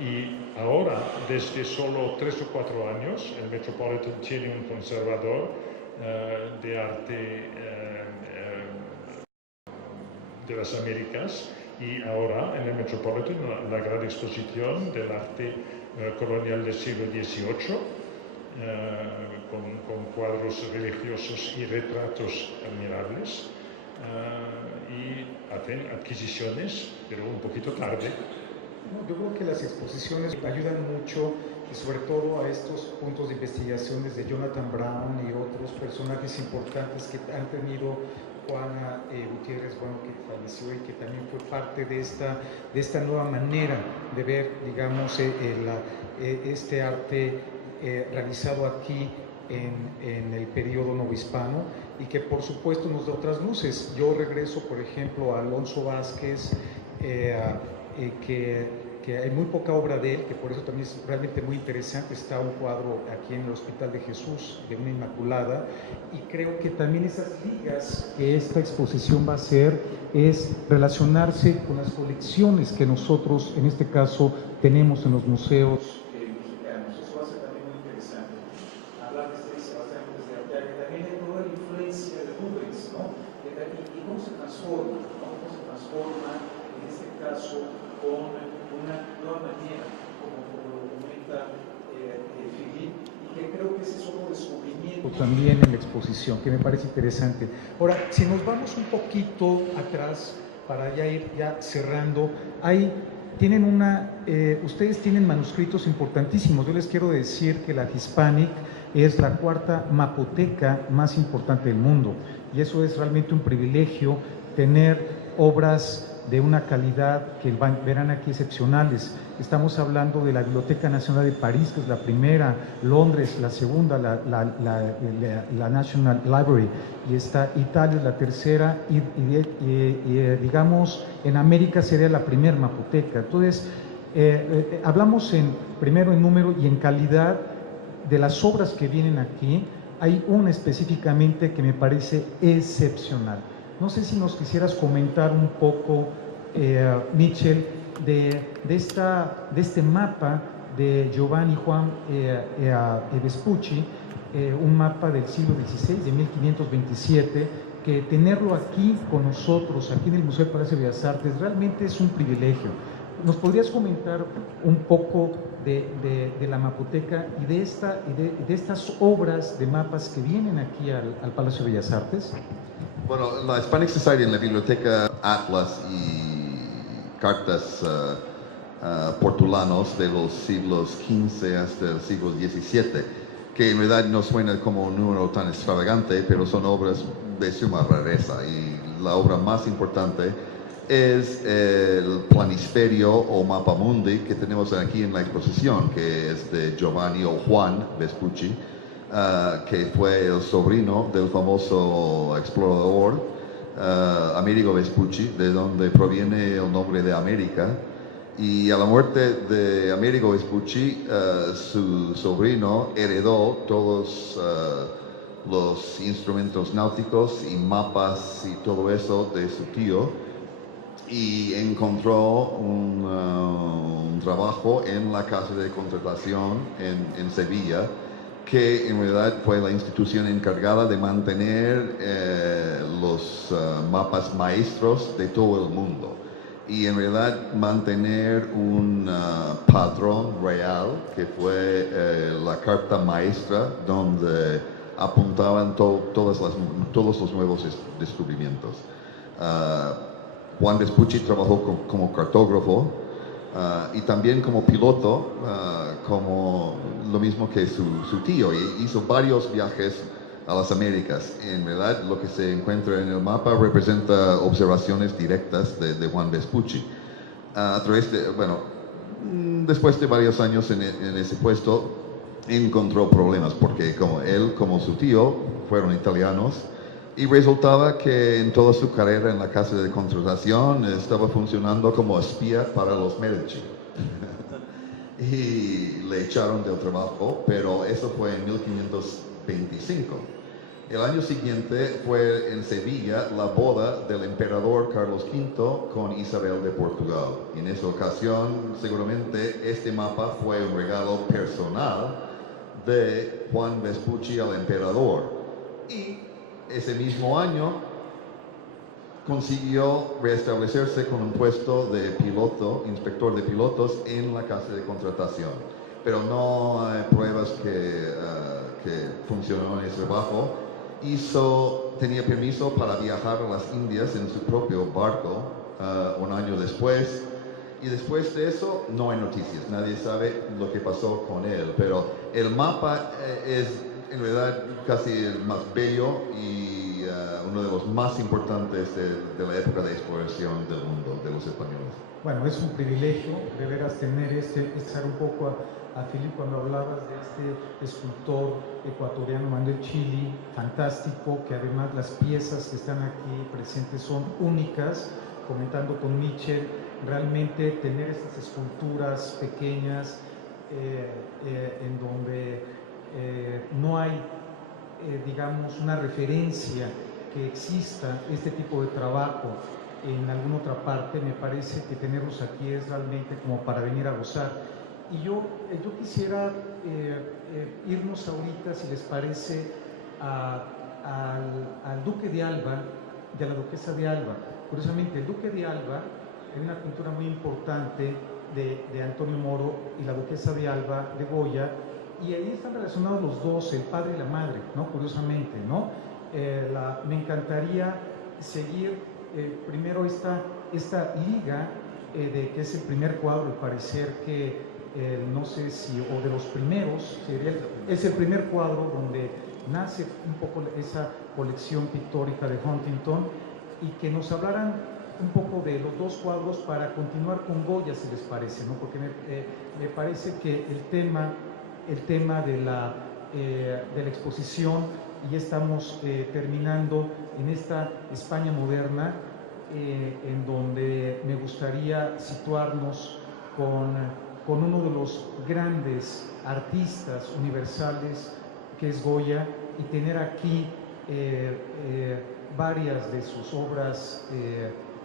Y ahora, desde solo 3 o 4 años, el Metropolitan tiene un conservador de arte de las Américas, y ahora en el Metropolitan la gran exposición del arte colonial del siglo XVIII, con cuadros religiosos y retratos admirables, y hacen adquisiciones, pero un poquito tarde. No, yo creo que las exposiciones ayudan mucho, y sobre todo a estos puntos de investigaciones de Jonathan Brown y otros personajes importantes que han tenido Juana Gutiérrez, bueno, que falleció y que también fue parte de esta nueva manera de ver, digamos, este arte realizado aquí en el periodo novohispano, y que por supuesto nos da otras luces. Yo regreso, por ejemplo, a Alonso Vázquez, que hay muy poca obra de él, que por eso también es realmente muy interesante. Está un cuadro aquí en el Hospital de Jesús de una Inmaculada, y creo que también esas ligas que esta exposición va a hacer es relacionarse con las colecciones que nosotros, en este caso, tenemos en los museos mexicanos. Eso va a ser también muy interesante. Hablar de Sebastián Gómez de Arteaga, que también hay toda la influencia de Rubens, ¿no? Y cómo se transforma, ¿no? Cómo se transforma, en este caso, con una nueva manera, como lo comenta Philippe, y que creo que ese es otro descubrimiento también en la exposición, que me parece interesante. Ahora, si nos vamos un poquito atrás, para ya ir cerrando, ustedes tienen manuscritos importantísimos. Yo les quiero decir que la Hispanic es la 4ª mapoteca más importante del mundo, y eso es realmente un privilegio, tener obras de una calidad que verán aquí excepcionales. Estamos hablando de la Biblioteca Nacional de París, que es la primera, Londres la segunda, la National Library, y está Italia la tercera, y digamos en América sería la primera mapoteca. Entonces, hablamos primero en número y en calidad de las obras que vienen aquí. Hay una específicamente que me parece excepcional. No sé si nos quisieras comentar un poco, Michel, de este mapa de Giovanni Juan Vespucci, un mapa del siglo XVI, de 1527, que tenerlo aquí con nosotros, aquí en el Museo del Palacio de Bellas Artes, realmente es un privilegio. ¿Nos podrías comentar un poco de la mapoteca y de estas obras de mapas que vienen aquí al Palacio de Bellas Artes? Bueno, la Hispanic Society en la biblioteca Atlas y cartas portulanos de los siglos XV hasta el siglo XVII, que en realidad no suena como un número tan extravagante, pero son obras de suma rareza, y la obra más importante es el planisferio o mapa mundi que tenemos aquí en la exposición, que es de Giovanni o Juan Vespucci, que fue el sobrino del famoso explorador Amerigo Vespucci, de donde proviene el nombre de América. Y a la muerte de Amerigo Vespucci, su sobrino heredó todos los instrumentos náuticos y mapas y todo eso de su tío, y encontró un trabajo en la casa de contratación en Sevilla, que en realidad fue la institución encargada de mantener los mapas maestros de todo el mundo, y en realidad mantener un padrón real que fue la carta maestra donde apuntaban todos los nuevos descubrimientos. Juan Vespucci trabajó como cartógrafo y también como piloto, como lo mismo que su tío, y hizo varios viajes a las Américas. En verdad, lo que se encuentra en el mapa representa observaciones directas de Juan Vespucci. A través de, bueno, después de varios años en ese puesto, encontró problemas, porque como su tío fueron italianos, y resultaba que en toda su carrera en la casa de contratación estaba funcionando como espía para los Medici. Y le echaron del trabajo, pero eso fue en 1525. El año siguiente fue en Sevilla la boda del emperador Carlos V con Isabel de Portugal. Y en esa ocasión, seguramente, este mapa fue un regalo personal de Juan Vespucci al emperador. Y ese mismo año consiguió restablecerse con un puesto de piloto, inspector de pilotos en la casa de contratación. Pero no hay pruebas que funcionó en ese trabajo. Tenía permiso para viajar a las Indias en su propio barco un año después. Y después de eso no hay noticias, nadie sabe lo que pasó con él. Pero el mapa es en realidad casi el más bello y uno de los más importantes de la época de exploración del mundo, de los españoles. Bueno, es un privilegio de veras tener estar un poco a Filipe cuando hablabas de este escultor ecuatoriano Manuel Chili, fantástico, que además las piezas que están aquí presentes son únicas. Comentando con Michel, realmente tener estas esculturas pequeñas en donde no hay, digamos, una referencia que exista este tipo de trabajo en alguna otra parte, me parece que tenerlos aquí es realmente como para venir a gozar. Y yo quisiera irnos ahorita, si les parece, al Duque de Alba y a la Duquesa de Alba. Curiosamente, el Duque de Alba es una pintura muy importante de Antonio Moro, y la Duquesa de Alba de Goya, y ahí están relacionados los dos, el padre y la madre, ¿no? Curiosamente, ¿no? Me encantaría seguir primero esta liga de que es el primer cuadro, y parecer que no sé si, o de los primeros, es el primer cuadro donde nace un poco esa colección pictórica de Huntington, y que nos hablaran un poco de los dos cuadros para continuar con Goya, si les parece, ¿no? Porque me parece que el tema de la exposición, y estamos terminando en esta España moderna, en donde me gustaría situarnos con uno de los grandes artistas universales que es Goya, y tener aquí varias de sus obras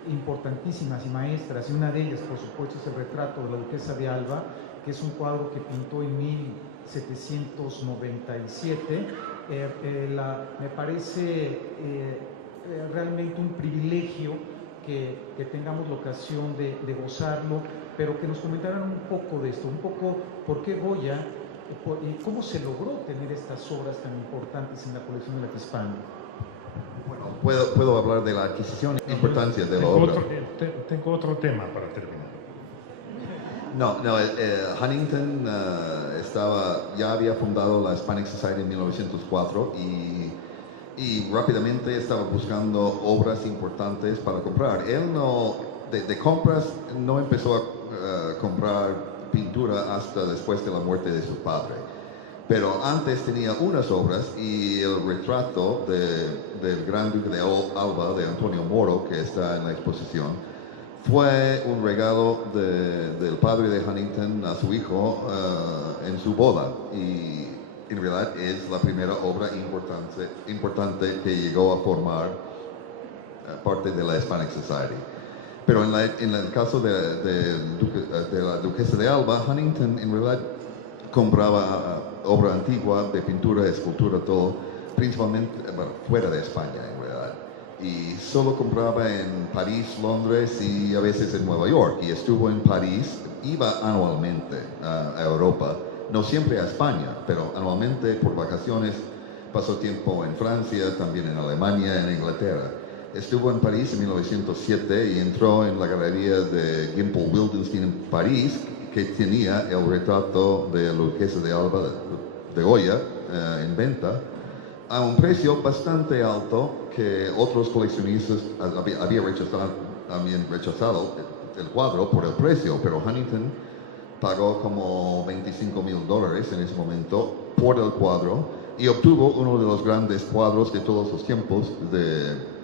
importantísimas y maestras, y una de ellas, por supuesto, es el retrato de la Duquesa de Alba, que es un cuadro que pintó en 1797. Me parece realmente un privilegio que tengamos la ocasión de gozarlo, pero que nos comentaran un poco de esto, un poco por qué Goya y cómo se logró tener estas obras tan importantes en la colección de la Hispana. Bueno, puedo hablar de la adquisición e importancia de la obra. Tengo otro tema para terminar. Huntington ya había fundado la Hispanic Society en 1904 y rápidamente estaba buscando obras importantes para comprar. Él no de compras no empezó a comprar pintura hasta después de la muerte de su padre. Pero antes tenía unas obras y el retrato del Gran Duque de Alba, de Antonio Moro, que está en la exposición, fue un regalo del padre de Huntington a su hijo en su boda. Y en realidad es la primera obra importante que llegó a formar parte de la Hispanic Society. Pero en el caso de la duquesa de Alba, Huntington en realidad compraba obra antigua de pintura, escultura, todo, principalmente fuera de España en realidad. Y solo compraba en París, Londres y a veces en Nueva York. Y estuvo en París, iba anualmente a Europa, no siempre a España, pero anualmente por vacaciones. Pasó tiempo en Francia, también en Alemania, en Inglaterra. Estuvo en París en 1907 y entró en la galería de Gimpel Wildenstein en París, que tenía el retrato de la duquesa de Alba de Goya en venta a un precio bastante alto que otros coleccionistas habían rechazado el cuadro por el precio, pero Huntington pagó como $25,000 en ese momento por el cuadro y obtuvo uno de los grandes cuadros de todos los tiempos de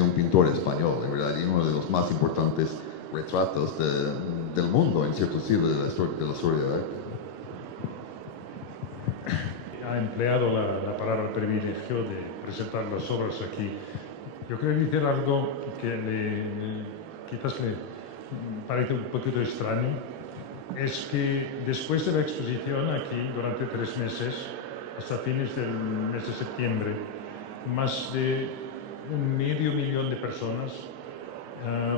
un pintor español, en verdad, y uno de los más importantes retratos del mundo, en cierto siglo de la historia de arte. Ha empleado la palabra privilegio de presentar las obras aquí. Yo creo que decir algo que quizás le parece un poquito extraño, es que después de la exposición aquí, durante 3 meses, hasta fines del mes de septiembre, más de 500 000 de personas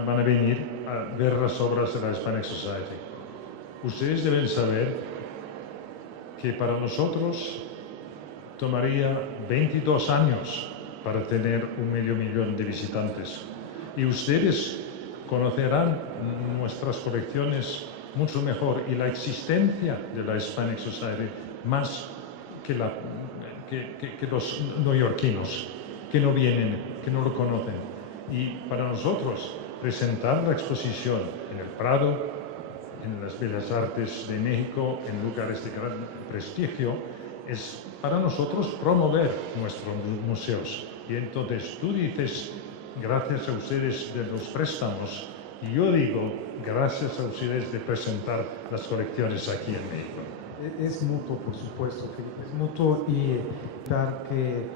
van a venir a ver las obras de la Hispanic Society. Ustedes deben saber que para nosotros tomaría 22 años para tener 500 000 de visitantes. Y ustedes conocerán nuestras colecciones mucho mejor y la existencia de la Hispanic Society más que los neoyorquinos, que no vienen, que no lo conocen. Y para nosotros, presentar la exposición en el Prado, en las Bellas Artes de México, en lugares de gran prestigio, es para nosotros promover nuestros museos. Y entonces tú dices, gracias a ustedes de los préstamos, y yo digo, gracias a ustedes de presentar las colecciones aquí en México. Es mutuo, por supuesto, Felipe, es mutuo y dar que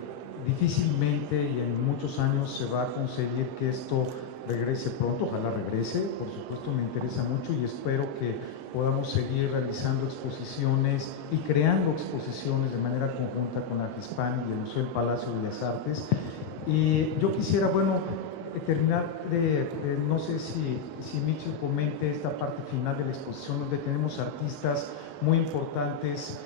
difícilmente y en muchos años se va a conseguir que esto regrese pronto, ojalá regrese, por supuesto me interesa mucho y espero que podamos seguir realizando exposiciones y creando exposiciones de manera conjunta con Art Hispanic y el Museo del Palacio de Bellas Artes. Y yo quisiera, bueno, terminar no sé si Mitchell comente esta parte final de la exposición donde tenemos artistas muy importantes,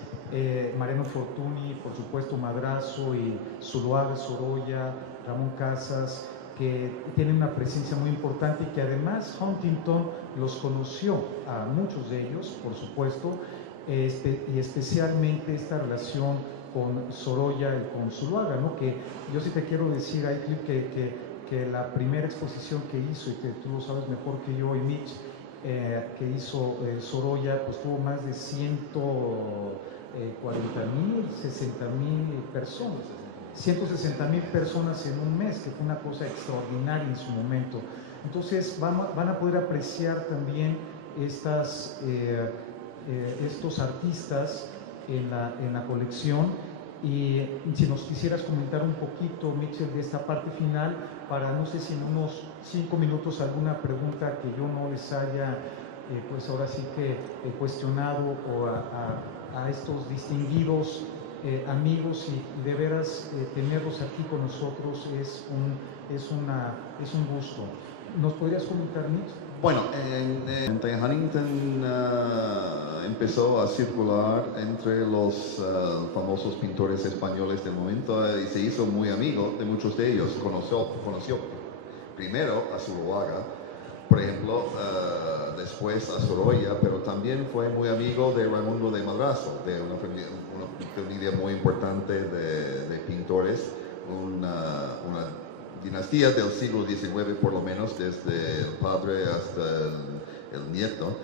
Mariano Fortuny, por supuesto Madrazo y Zuluaga, Sorolla, Ramón Casas, que tienen una presencia muy importante y que además Huntington los conoció a muchos de ellos, por supuesto, y especialmente esta relación con Sorolla y con Zuluaga, ¿no? Que yo sí te quiero decir, que la primera exposición que hizo, y que tú lo sabes mejor que yo y Mitch, que hizo Sorolla, pues tuvo más de 140,000, 60,000 personas. 160,000 personas en un mes, que fue una cosa extraordinaria en su momento. Entonces van a poder apreciar también estos artistas en la colección. Y si nos quisieras comentar un poquito, Mitchell, de esta parte final, para no sé si en unos 5 minutos alguna pregunta que yo no les haya, pues ahora sí que cuestionado o a estos distinguidos amigos, y de veras tenerlos aquí con nosotros es un gusto. ¿Nos podrías comentar, Mitch? Bueno, Huntington empezó a circular entre los famosos pintores españoles del momento y se hizo muy amigo de muchos de ellos. Conoció primero a Zuluaga, por ejemplo, después a Sorolla, pero también fue muy amigo de Raimundo de Madrazo, de una familia muy importante de pintores, una dinastía del siglo XIX, por lo menos, desde el padre hasta el nieto.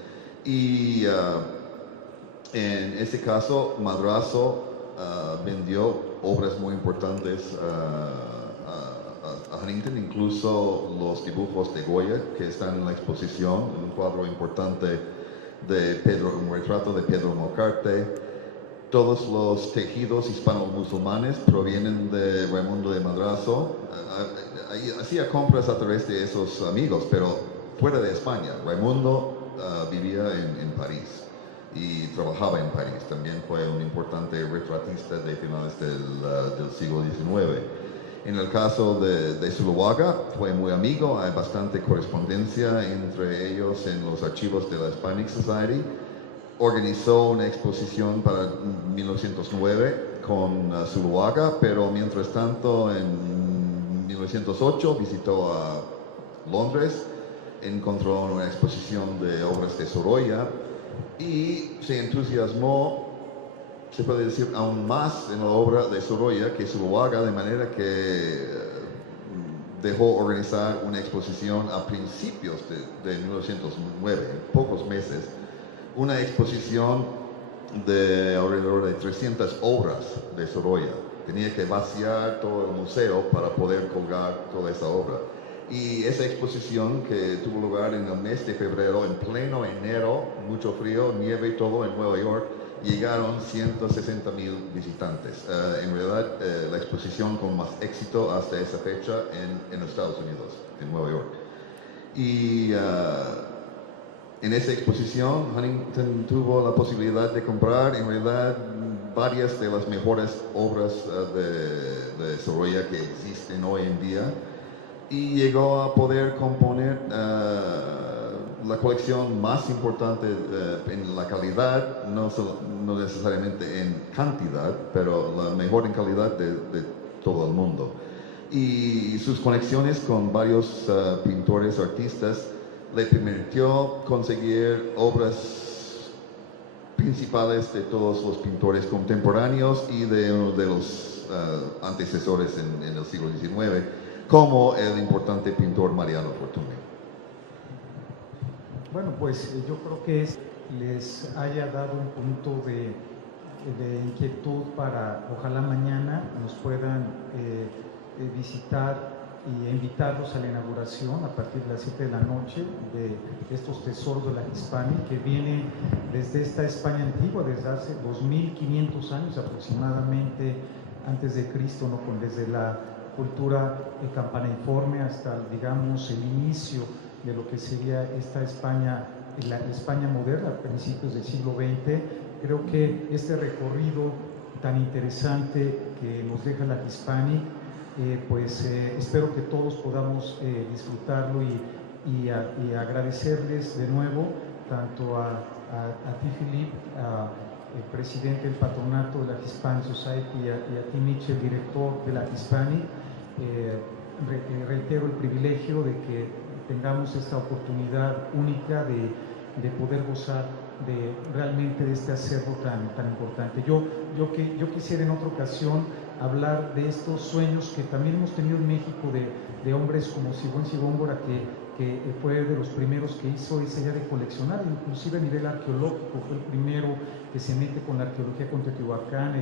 Y en ese caso, Madrazo vendió obras muy importantes a Huntington, incluso los dibujos de Goya que están en la exposición, un cuadro importante de Pedro, un retrato de Pedro Mocarte. Todos los tejidos hispano-musulmanes provienen de Raimundo de Madrazo. Hacía compras a través de esos amigos, pero fuera de España. Raimundo vivía en París y trabajaba en París. También fue un importante retratista de finales del siglo XIX. En el caso de Zuloaga, fue muy amigo, hay bastante correspondencia entre ellos en los archivos de la Hispanic Society. Organizó una exposición para 1909 con Zuloaga, pero mientras tanto en 1908 visitó a Londres, encontró una exposición de obras de Sorolla y se entusiasmó, se puede decir, aún más en la obra de Sorolla que Zuloaga, de manera que dejó organizar una exposición a principios de 1909, en pocos meses, una exposición de alrededor de 300 obras de Sorolla. Tenía que vaciar todo el museo para poder colgar toda esa obra. Y esa exposición que tuvo lugar en el mes de febrero, en pleno enero, mucho frío, nieve y todo en Nueva York, llegaron 160,000 visitantes. En realidad, la exposición con más éxito hasta esa fecha en Estados Unidos, en Nueva York. Y en esa exposición, Huntington tuvo la posibilidad de comprar, en realidad, varias de las mejores obras de Sorolla que existen hoy en día, y llegó a poder componer la colección más importante en la calidad, no necesariamente en cantidad, pero la mejor en calidad de todo el mundo. Y sus conexiones con varios pintores, artistas, le permitió conseguir obras principales de todos los pintores contemporáneos y de uno de los antecesores en el siglo XIX, como el importante pintor Mariano Fortuny. Bueno, pues yo creo que les haya dado un punto de inquietud para, ojalá mañana nos puedan visitar y invitarlos a la inauguración a partir de las 7 de la noche de estos tesoros de la Hispanic, que vienen desde esta España antigua, desde hace 2500 años aproximadamente antes de Cristo, ¿no? Desde la cultura campaneiforme hasta, digamos, el inicio de lo que sería esta España, la España moderna, a principios del siglo XX. Creo que este recorrido tan interesante que nos deja la Hispanic, espero que todos podamos disfrutarlo y agradecerles de nuevo, tanto a ti, Philip, el presidente del patronato de la Hispanic Society, y a ti, Mitchell, director de la Hispanic. Reitero el privilegio de que tengamos esta oportunidad única de poder gozar realmente de este acervo tan importante. Yo quisiera en otra ocasión hablar de estos sueños que también hemos tenido en México de hombres como Sigüen Sigóngora, que fue de los primeros que hizo esa idea de coleccionar, inclusive a nivel arqueológico, fue el primero que se mete con la arqueología con Teotihuacán,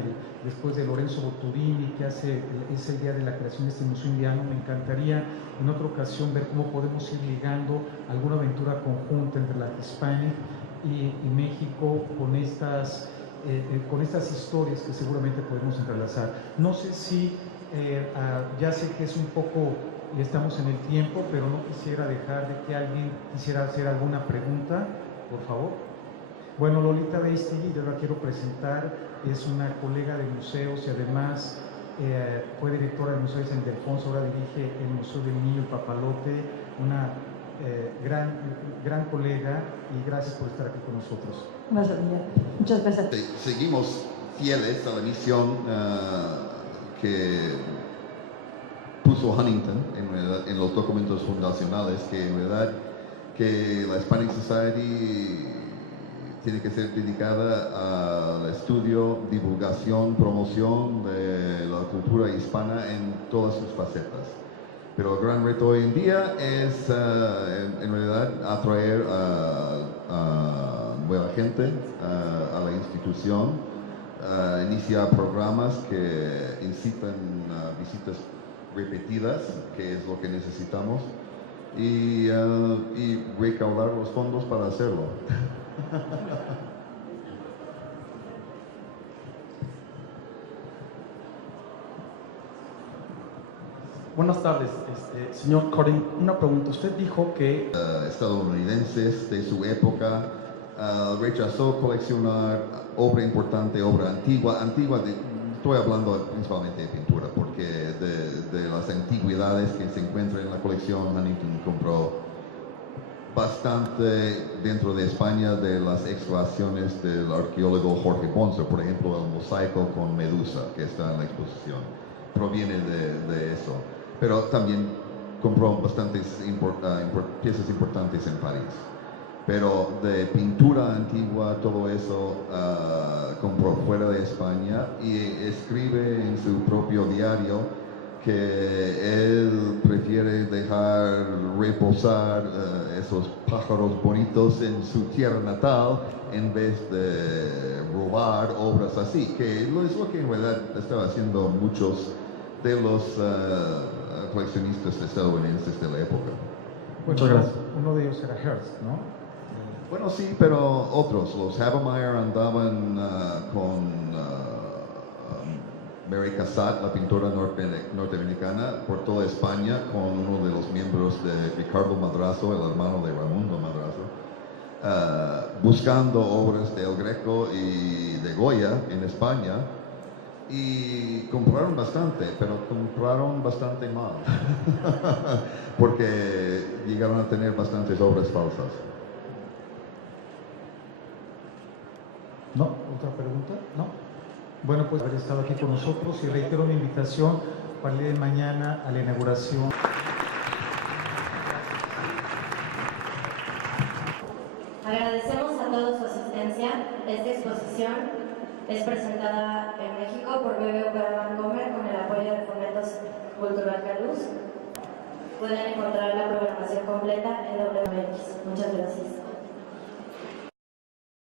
después de Lorenzo Boturini, que hace esa idea de la creación de este museo indiano. Me encantaría en otra ocasión ver cómo podemos ir ligando alguna aventura conjunta entre la Hispanic y México con estas historias que seguramente podemos entrelazar. No sé si, ya sé que es un poco, y estamos en el tiempo, pero no quisiera dejar de que alguien quisiera hacer alguna pregunta, por favor. Bueno, Lolita Beistegui, yo la quiero presentar, es una colega de museos y además fue directora del Museo de San Ildefonso, ahora dirige el Museo del Niño El Papalote, una gran colega, y gracias por estar aquí con nosotros. Muchas gracias. Seguimos fieles a la misión que puso Huntington en los documentos fundacionales, que en verdad que la Hispanic Society tiene que ser dedicada al estudio, divulgación, promoción de la cultura hispana en todas sus facetas. Pero el gran reto hoy en día es en realidad atraer a nueva gente a la institución, iniciar programas que incitan a visitas repetidas, que es lo que necesitamos, y recaudar los fondos para hacerlo. Buenas tardes, señor Corin. Una pregunta. Usted dijo que Estadounidenses de su época rechazó coleccionar obra importante, obra antigua. Estoy hablando principalmente de pintura, porque de las antigüedades que se encuentran en la colección, Huntington compró bastante dentro de España de las excavaciones del arqueólogo Jorge Bonser, por ejemplo, el mosaico con Medusa que está en la exposición. Proviene de eso. Pero también compró bastantes piezas importantes en París. Pero de pintura antigua, todo eso compró fuera de España, y escribe en su propio diario que él prefiere dejar reposar esos pájaros bonitos en su tierra natal en vez de robar obras así, que es lo que en realidad estaban haciendo muchos de los coleccionistas estadounidenses de la época. Muchas gracias. Uno de ellos era Hearst, ¿no? Bueno, sí, pero otros. Los Havemeyer andaban con Mary Cassatt, la pintora norteamericana, por toda España, con uno de los miembros de Ricardo Madrazo, el hermano de Raimundo Madrazo, buscando obras de El Greco y de Goya en España. Y compraron bastante, pero compraron bastante mal, porque llegaron a tener bastantes obras falsas. ¿No? ¿Otra pregunta? ¿No? Bueno, pues haber estado aquí con nosotros, y reitero mi invitación para el día de mañana a la inauguración. Agradecemos a todos su asistencia. Esta exposición es presentada en México por BB Opera Vancomer con el apoyo de Fomentos Cultural Caluz. Pueden encontrar la programación completa en WMX. Muchas gracias.